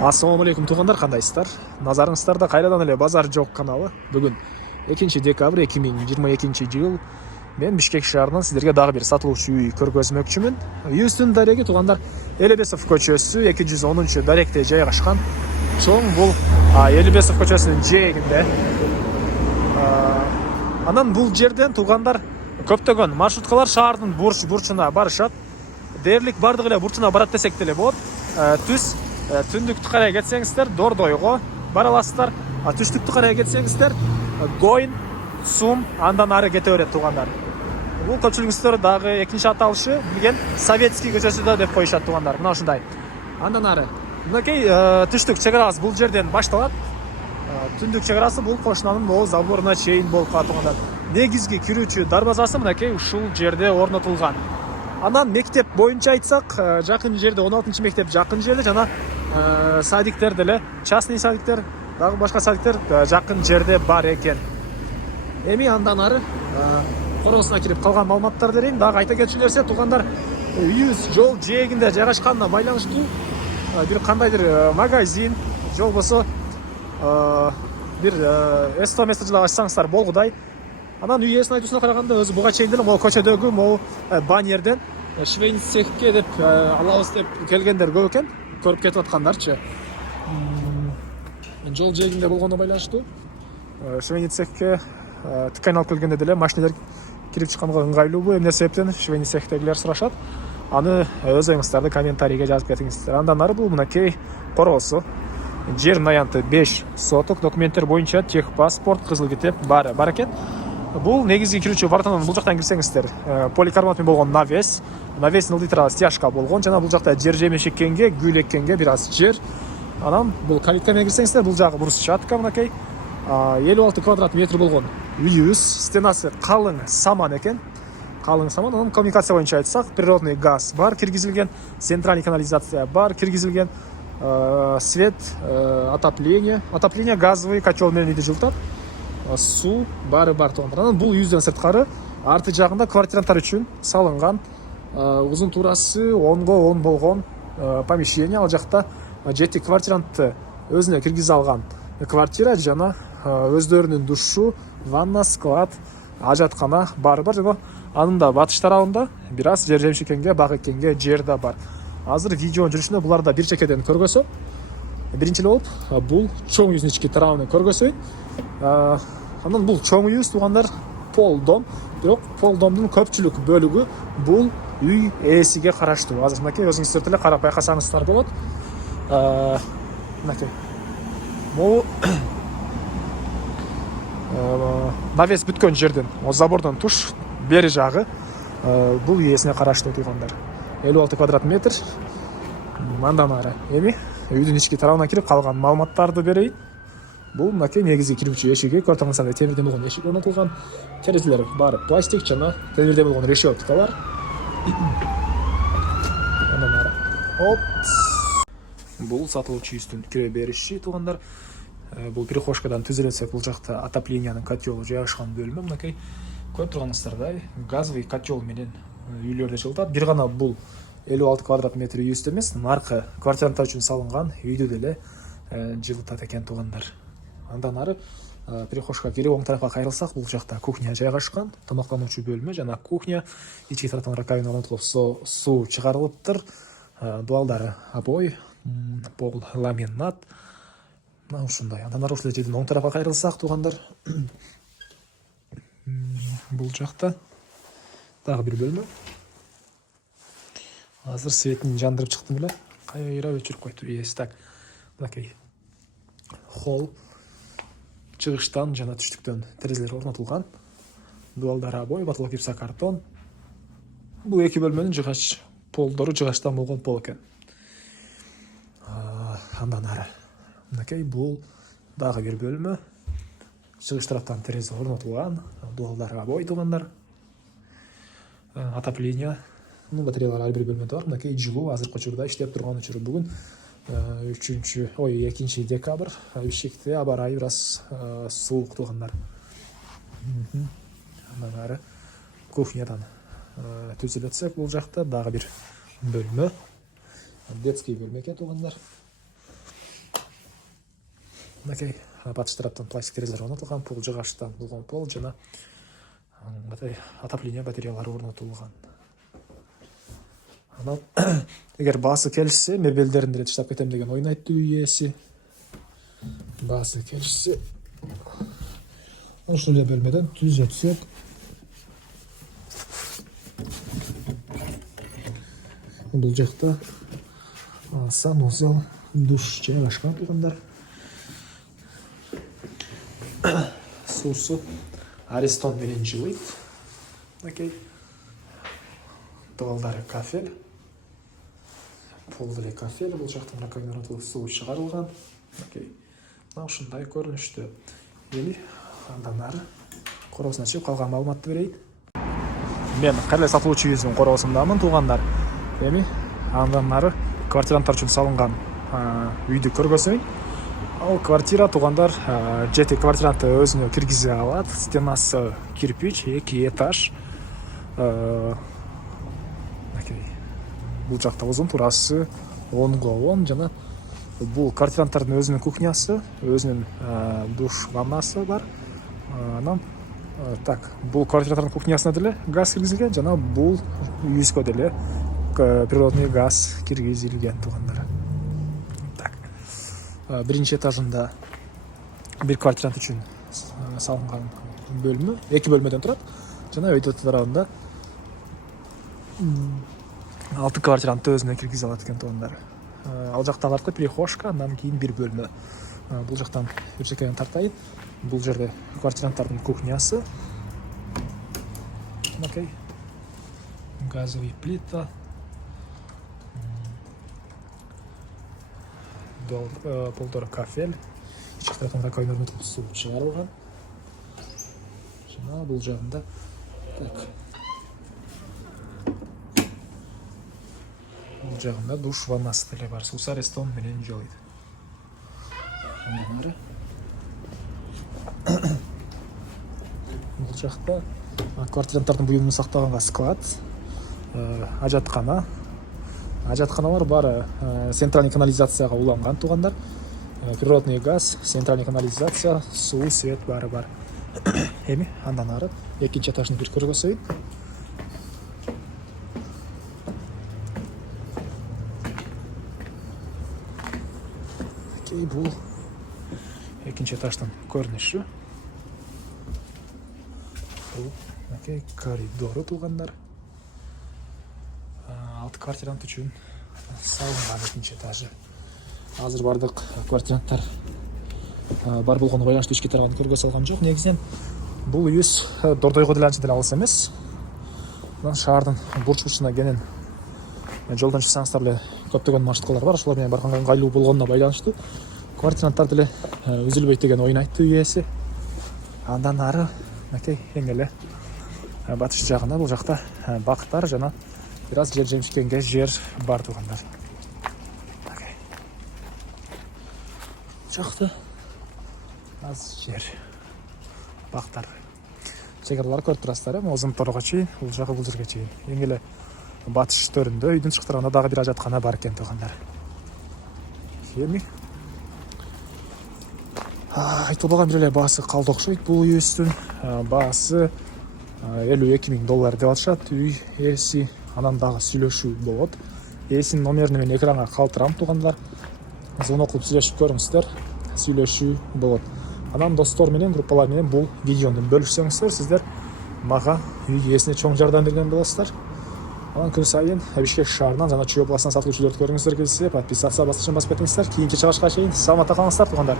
Ассаламу алейкум туугандар, кандайсыздар? Назарыңыздарда кайрадан эле Базар жок каналы. Бүгүн 2 декабрь 2022 жыл. Мен Бишкек шаарынан сиздерге дагы бир сатылуучу үй көргөзмөкчүмүн. Үйүбүздүн дареги туугандар Элебесов көчөсү 210 даректе жайгашкан. Чоң бул Элебесов көчөсүнүн жээгинде. Анан бул жерден туугандар көптөгөн маршруткалар шаардын бурчуна барышат. Дээрлик бардык эле бурчуна барат десек деле болот. Түндүктү карай кетсеңиздер Дордойго бара аласыздар. Түштүктү карай кетсеңиздер Гойн, Сум, андан ары кете берет туугандар. Бул көпчүлүгүңүздөр дагы экинчи аталышы билген Советский көчөсүдө деп коюшат туугандар. Мына ушундай. Андан ары мынакей түштүк чек-арасы бул жерден башталат. Түндүк чек-арасы бул кошунанын могу заборуна чейин болуп калат туугандар. Негизги кирүүчү дарбазасы мынакей ушул жерде орнотулган. Анан мектеп боюнча айтсак, жакын жерде 16 мектеп жакын жерде жана садиктер деле, частный садиктер, дагы башка садиктер жакын жерде бар экен. Эми андан ары короосуна кирип калган маалыматтарды берейин. Дагы айта кетчү нерсе туугандар, үйүбүз жол жээгинде жайгашканына байланыштуу бир кандайдыр магазин же болбосо бир эсто место ачсаңыздар болгудай. Анан үй ээсинин айтуусуна караганда өзү буга чейин деле могу көчөдөгү могу баннерден швейный цехке деп алабыз деп келгендер көп экен, көрүп кетип аткандарчы. Жол жээгинде болгондо байланыштуу швейный цехке тиккен алып келгенде деле машинелер кирип чыкканга ыңгайлуубу, эмне себептен швейный цехтегилер сурашат. Аны өз оюңуздарды комментарийге жазып кетиңиздер. Андан ары бул мынакей короосу. Жер аянты 5 соток, документтер боюнча техпаспорт, кызыл китеп бар экен. Бул негизги кирүүчү воротунан бул жактан кирсеңиздер поликарбонат менен болгон навес ылдыйтырга стяжка болгон, жана бул жакта жер жемиш эккенге, гүл эккенге бир аз жер. Анан бул калитка менен кирсеңиздер бул жагы брусчатка мынакей 56 квадрат метр болгон үйүбүз. Стенасы калың саман экен. Калың саман. Анан коммуникация боюнча айтсак, природный газ бар киргизилген, центральный канализация бар киргизилген, свет, отопление газовый котел менен үйдү жылытат. Суу бары бар туугандар. Анан бул үйүздөн сырткары арты жагында квартиранттар үчүн салынган узун туурасы 10го 10 болгон помещение. Ал жакта 7 квартирантты өзүнө киргизе алган квартира жана өздөрүнүн душу, ванна, склад, ажаткана бар. Жана анын да батыш тарабында бир аз жер жемиш эккенге, бак эккенге жер да бар. Азыр видеонун жүрүшүндө буларды бир чекеден көргөзөм. Биринчи эле болуп бул чоң үйүздүн ички тарабын көргөзөйүн. Анан бул чоң үйүбүз туугандар пол дом, бирок пол домдун көпчүлүк бөлүгү бул үй ээсиге караштуу. Азыр мынакей өзүңүздөр деле карап байкасаңыздар болот. Мынакей могу навес бүткөн жерден, забордон туш бери жагы бул ээсине караштуу туугандар. 56 квадрат метр. Андан ары эми үйдүн ички тарабына кирип калган маалыматтарды берейин. Бул мынакей негизги кирүүчү эшиги, көрүп тургансыңдар темирден болгон эшик орнотулган. Терезелер баары пластик жана темирден болгон решеткалар. Андан ары бул сатылуучу үйүздүн кире бериши туугандар. Бул перехожкадан түзөлөсөк бул жакта отоплениянын котелу жайгашкан бөлмө. Мынакей көрүп тургансыздардай газовый котел менен үйлөрдө жылытат. Бир гана бул 56 квадрат метр үйүздө эмес, наркы квартиранттар үчүн салынган үйдү деле жылытат экен туугандар. Андан ары перехожка кирип оң тарапка кайрылсак, бул жакта кухня жайгашкан, тамактануучу бөлмө жана кухня, ички тараптан раковина орнотулуп, суу чыгарылыптыр. Дуалдары обой, пол ламинат. Мына ушундай. Андан ары ушул жерден оң тарапка кайрылсак туугандар, бул жакта дагы бир бөлмө. Азыр светин жандырып чыктым эле. Кайра өчүрүп койту ээси. Так. Мынакей холл, чыгыштан жана түштүктөн терезелер орнотулган. Дуалдары обой, потолок гипсокартон. Бул эки бөлмөнүн жыгач полдору жыгачтан болгон пол экен. Андан ары мынакей бул дагы бир бөлмө. Чыгыш тараптан терезе орнотулган. Дуалдары обой туугандар. Отопление, батареялар ар бир бөлмөдө бар. Мынакей жылуу азыркы учурда иштеп турган учуру. Бүгүн 2 декабрь. Бишкекте аба ырайы бир аз суук туугандар. Андан ары кухнядан түзүлөтсөк бул жакта дагы бир бөлмө. Детский бөлмө экен туугандар. мынакей батыш тараптан пластик терезелер орнатылган, пол жыгачтан болгон пол жана мындай отопление батареялары орнотулган. Анан эгер баасы келишсе, мебелдерин деле таштап кетем деген ойун айтты үй ээси. Баасы келишсе, ошол эле бөлмөдөн түзөтсөк. Бул жакта санузел, душ жайгашкан туугандар. Суусу Аристон менен жылыйт. Окей. Дубалдары кафель. Пол деле кафель. Бул жактан раковина суу чыгарылган. Окей. Мына ушундай көрүнүштө. Эми андан ары короосуна чыгып калган маалыматты берейин. Мен кайра сатылуучубуздун короосундамын туугандар. Эми андан ары квартиранттар үчүн салынган үйдү көргөзөйүн. Ал квартира туугандар жети квартиранты өзүнө киргизе алат. Стенасы кирпич, 2 этаж. Бул жакта узун турасы 10/10 жана бул квартиранттардын өзүнүн кухнясы, өзүнүн душ ваннасы бар. Анан так, бул квартиранттардын кухнясына деле газ киргизилген жана бул үйүскө деле природный газ киргизилген туугандар. Биринчи этажында бир квартирант үчүн салынган бөлмө, 2 бөлмөдөн турат. Жана өйдө тарабында 6 квартирантты өзүнө киргизе алат экен туугандар. Ал жакта аларкы прихожка, андан кийин бир бөлмө. Бул жактан эпчекейин тартайын. Бул жерде квартиранттардын кухнясы. Окей. Газовый плита. Полтора кафель. Ички тарапынан раковина суу чыгарылган. Жана бул жагында так. Бул жагында душ ваннасы деле бар. Суусу Аристон менен жылыйт. Андан ары бул жакта квартиранттардын буюмун сактаганга склад, ажаткана. Ажатканалар бары центральный канализацияга уланган туугандар. Природный газ, центральный канализация, суу, свет бары бар. Эми андан ары экинчи этажын бир көргөзөйүн. Окей, бул экинчи этаждын көрүнүшү. Бул окей, коридору туугандар. 6 квартирант үчүн салынган экинчи этажы. Азыр бардык квартиранттар бар болгону байланыштуу ички тарабын көргөзө алган жок. Негизинен бул үйүс Дордойго деле анча деле алыс эмес. Мына шаардын бурч бурчуна кенен жолдон чыксаңыздар эле көптөгөн маршруткалар бар. Ошолор менен барганга ыңгайлуу болгонуна байланыштуу квартиранттар деле үзүлбөйт деген оюн айтты үй ээси. Андан ары окей, эң эле батыш жагында бул жакта бактар жана бир аз жер жемишкенге жер бар туугандар. Окей. Жакта аз жер бактар. Чегарлар көрүп турасыздар, озун торго чейин, бул жагы бул жерге чейин. Эң эле батыш төрүндө үйдүн чыктырганда дагы бир ажаткана бар экен туугандар. Эми айтылбаган бир эле баасы калды окшойт. Бул үйүстүн баасы $52,000 деп атышат. Үй ээси анан дагы сүйлөшүү болот. Ээсинин номерин мен экранга калтырам туугандар. Звонок кылып сүйлөшүп көрүңүздөр. Сүйлөшүү болот. Анан достор менен, группалар менен бул видеону бөлүшсөңүздөр, сиздер мага үй ээсине чоң жардам берген болосуздар. Анан күн сайын Бишкек шаарынан жана Чүй областынан сатылуучу үйлөрдү көргүңүздөр келсе, подписация баскычын басып кетиңиздер. Кийинки чыгышка чейин саламатта калыңыздар туугандар.